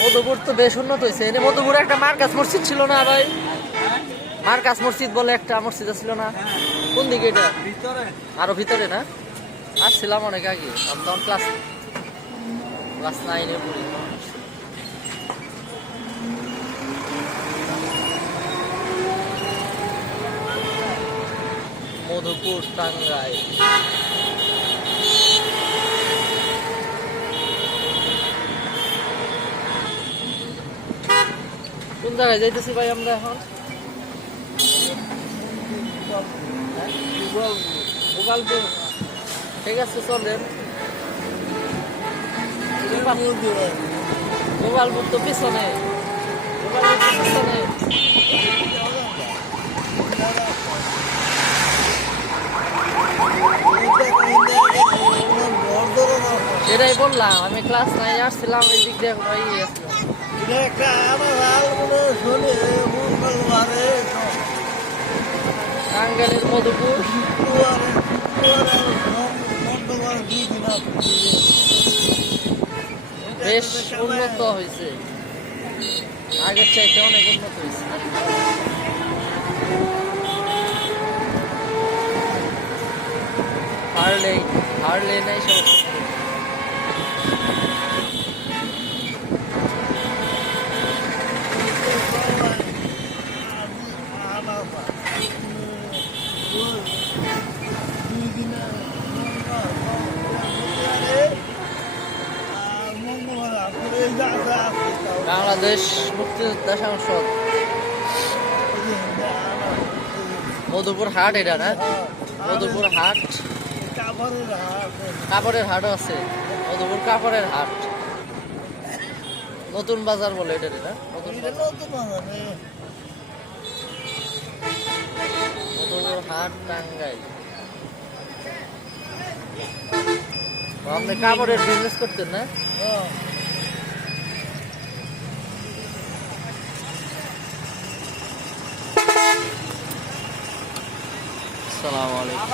মধুপুর তো বেশ উন্নত হয়েছে। এনে মধুপুরে একটা মার্কাস মসজিদ ছিল না ভাই? মার্কাস মসজিদ বলে একটা মসজিদ ছিল না? কোন দিকে এটা? ভিতরে। আরও ভিতরে না? আসছিলাম অনেক আগে। আমি তখন ক্লাস ক্লাস নাইনে পড়ি। মধুপুর টাঙ্গাই কোন জায়গায় যাইতেছি ভাই আমরা এখন। ঠিক আছে, চলেন। গোপালপুর তো পিছনে। পিছনে। এটাই বললাম, আমি ক্লাস নাই আসছিলাম এই দিক দিয়ে ভাই টাঙ্গাইলের মধুপুর বেশ উন্নত হয়েছে। আগের চাইতে অনেক উন্নত হয়েছে। হারলে হারলে নাই সমস্যা নেই। বাংলাদেশ মুক্তিযোদ্ধা সংসদ। মধুপুর হাট এটা না? মধুপুর হাট। কাপড়ের হাটও আছে। মধুপুর কাপড়ের হাট। নতুন বাজার বলে এটা বাজার। মধুপুর হাট টাঙ্গাইল। আপনি কাপড়ের বিজনেস করতেন না? আসসালামু আলাইকুম।